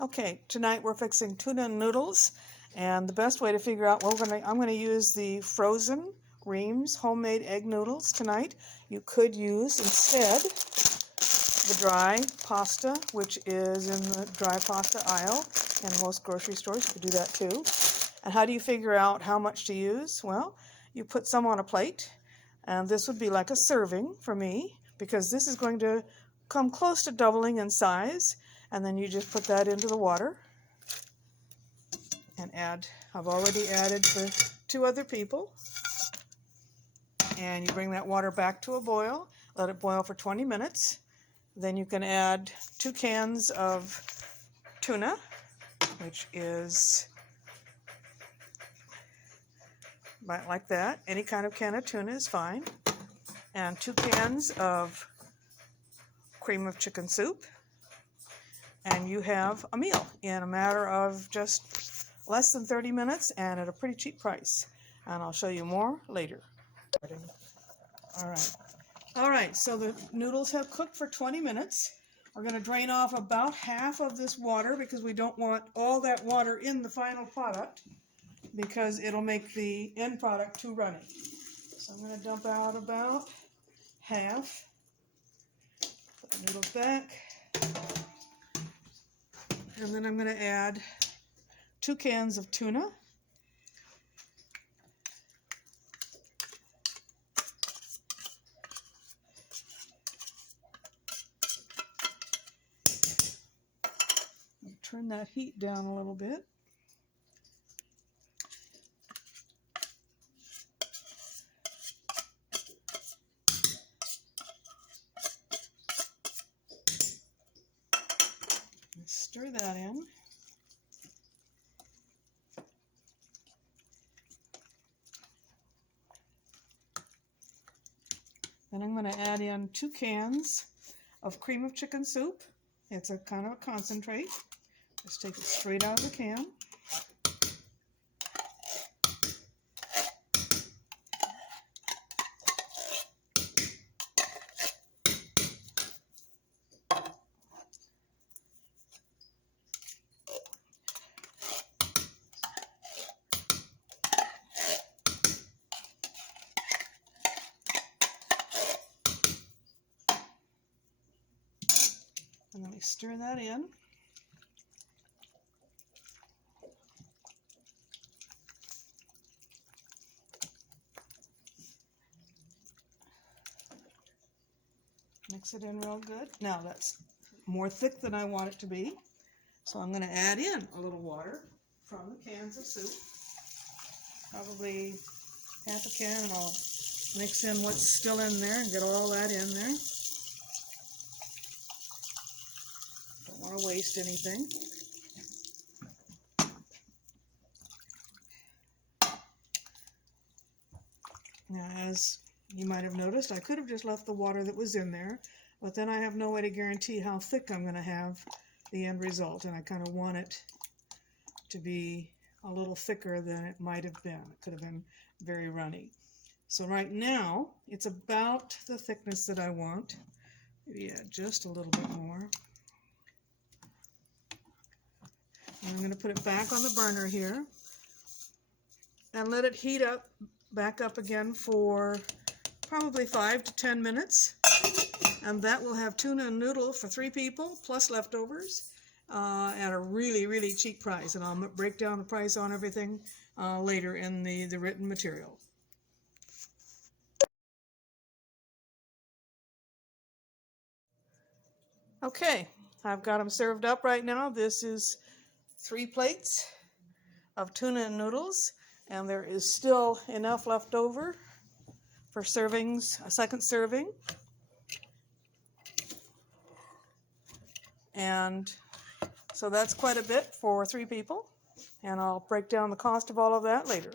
Okay, tonight we're fixing tuna noodles, and the best way to figure out, I'm going to use the frozen Reams homemade egg noodles tonight. You could use instead the dry pasta, which is in the dry pasta aisle in most grocery stores. You could do that too. And how do you figure out how much to use? Well, you put some on a plate, and this would be like a serving for me, because this is going to come close to doubling in size. And then you just put that into the water and add. I've already added for 2 other people. And you bring that water back to a boil, let it boil for 20 minutes. Then you can add 2 cans of tuna, which is like that. Any kind of can of tuna is fine. And 2 cans of cream of chicken soup. And you have a meal in a matter of just less than 30 minutes and at a pretty cheap price. And I'll show you more later. All right, so the noodles have cooked for 20 minutes. We're going to drain off about half of this water because we don't want all that water in the final product, because it'll make the end product too runny. So I'm going to dump out about half. Put the noodles back. And then I'm going to add 2 cans of tuna. Turn that heat down a little bit. Stir that in. Then I'm going to add in 2 cans of cream of chicken soup. It's a kind of a concentrate. Just take it straight out of the can. And let me stir that in. Mix it in real good. Now that's more thick than I want it to be, so I'm going to add in a little water from the cans of soup. Probably half a can, and I'll mix in what's still in there and get all that in there. Don't want to waste anything. Now, as you might have noticed, I could have just left the water that was in there, but then I have no way to guarantee how thick I'm going to have the end result, and I kind of want it to be a little thicker than it might have been. It could have been very runny. So right now, it's about the thickness that I want. Maybe add just a little bit more. And I'm going to put it back on the burner here and let it heat up, back up again for probably 5 to 10 minutes. And that will have tuna and noodle for 3 people plus leftovers at a really, really cheap price. And I'll break down the price on everything later in the written material. Okay, I've got them served up right now. This is 3 plates of tuna and noodles, and there is still enough left over for servings, a second serving. And so that's quite a bit for 3 people, and I'll break down the cost of all of that later.